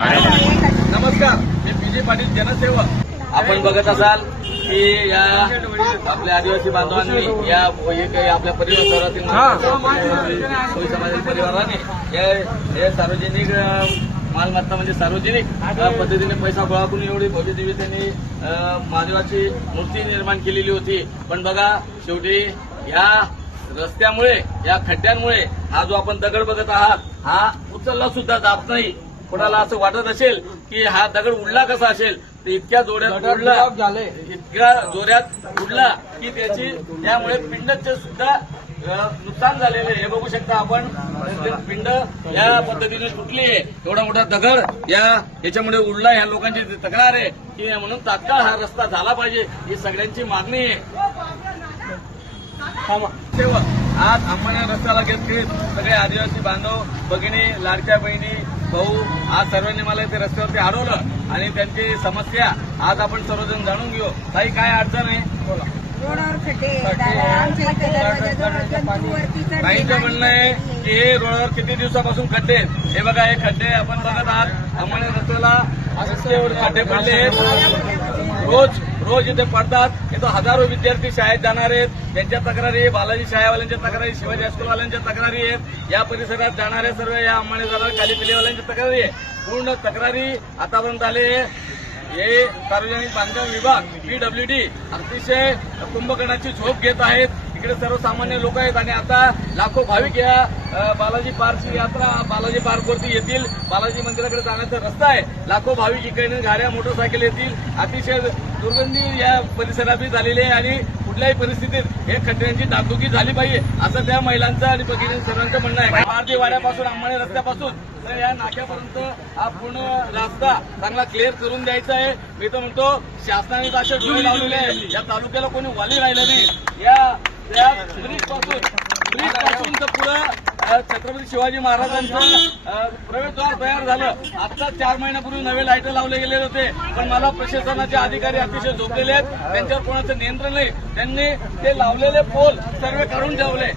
नमस्कार मी पाटील जनसेवक. आपण बघत असाल की या आपल्या आदिवासी बांधवांनी या काही आपल्या परिवारातील कोळी समाजातील परिवाराने या हे सार्वजनिक मालमत्ता म्हणजे सार्वजनिक पद्धतीने पैसा गोळा करून एवढी भव्य दिव्य त्यांनी महादेवाची मूर्ती निर्माण केलेली होती. पण बघा शेवटी या रस्त्यामुळे या खड्ड्यांमुळे हा जो आपण दगड बघत आहात हा उचलला सुद्धा जात नाही. कोणाला असं वाटत असेल की हा दगड उडला कसा असेल तर इतक्या जोड्यात उडला. इतक्या जोऱ्यात उडला की त्याची त्यामुळे पिंडचे सुद्धा नुकसान झालेलं आहे. हे बघू शकता आपण. पिंड या पद्धतीने तुटली आहे. एवढा मोठा दगड या याच्यामुळे उडला ह्या लोकांची तक्रार आहे की म्हणून तात्काळ हा रस्ता झाला पाहिजे ही सगळ्यांची मागणी आहे. आज आम्हाला रस्त्याला घेत सगळे आदिवासी बांधव भगिनी लाडक्या बहिणी भाऊ आज सर्वांनी मला इथे रस्त्यावरती हरवलं आणि त्यांची समस्या आज आपण सर्वजण जाणून घेऊ. काही काय अडचण आहे? बोला. रोडावर खड्डे दादा, आमच्या इथे दरवाजाजवळ गंतूवरती चढले काहींचं म्हणणं आहे की हे रोडवर किती दिवसापासून खड्डे आहेत? हे बघा हे खड्डे आपण बघत आहात. आम्हाला रस्त्याला रस्त्यावर खड्डे पडले आहेत. रोज रोज इथे पडतात. इथं हजारो विद्यार्थी शाळेत जाणार आहेत. त्यांच्या तक्रारी बालाजी शाळेवाल्यांच्या तक्रारी शिवाजी हायस्कूलवाल्यांच्या तक्रारी आहेत. या परिसरात जाणाऱ्या सर्व या अंमळनेर खाली पिलेवाल्यांच्या तक्रारी आहे पूर्ण तक्रारी आतापर्यंत आले हे सार्वजनिक बांधकाम विभाग पीडब्ल्यूडी अतिशय कुंभकर्णाची झोप घेत आहेत. इकडे सर्वसामान्य लोक आहेत आणि आता लाखो भाविक या बालाजी पार्कची यात्रा बालाजी पार्कवरती येतील. बालाजी मंदिराकडे जाण्याचा रस्ता आहे. लाखो भाविक इकडे गाड्या मोटरसायकल येतील. अतिशय दुर्गंधी या परिसरातही झालेली आहे आणि कुठल्याही परिस्थितीत हे खड्ड्यांची डागडुगी झाली पाहिजे असं त्या महिलांचं आणि भगिनी सर्वांचं म्हणणं आहे. भारतीय वाड्यापासून अंबाणे रस्त्यापासून. तर या नाक्यापर्यंत हा पूर्ण रस्ता चांगला क्लिअर करून द्यायचा आहे. मी तर म्हणतो शासनाने तर असे डोळे लावलेले आहे या तालुक्याला कोणी वाली राहिलं नाही. या त्या ब्रिजपासून ब्रिजपासून तर पुढं छत्रपती शिवाजी महाराजांचं प्रवेशद्वार तयार झालं. आता चार महिन्यापूर्वी नवे लाइट लावले गेलेले होते. पण मला प्रशासनाचे अधिकारी अतिशय झोपलेले आहेत. त्यांच्यावर कोणाचं नियंत्रण नाही. त्यांनी ते लावलेले पोल सर्व काढून ठेवले.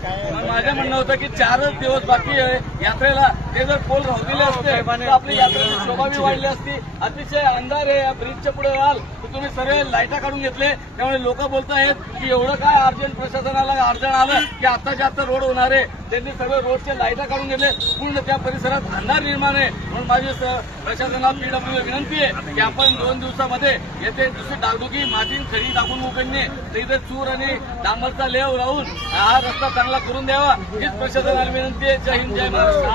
माझं म्हणणं होतं की चारच दिवस बाकी आहे यात्रेला. ते जर पोल राहू असते तर आपली यात्रेची शोभा बी वाढली असती. अतिशय अंधार आहे या ब्रिजच्या पुढे राहाल तुम्ही सर्व लाईटा काढून घेतले त्यामुळे लोक बोलत आहेत की एवढं काय अर्जंट प्रशासनाला अडचण आलं की आत्ताच्या आता रोड होणार आहे त्यांनी सर्व रोडच्या लाईटा काढून घेतले पूर्ण त्या परिसरात अंधार निर्माण आहे. म्हणून माझी प्रशासनाला पीडब्ल्यू विनंती आहे की आपण दोन दिवसामध्ये येथे दुसरी डागडुगी माती खडी टाकून उघडणे तर इथे चूर आणि डांबरचा लेव राहून हा रस्ता चांगला करून द्यावा हीच प्रशासनाला विनंती आहे. जय हिंद जय महाराष्ट्र.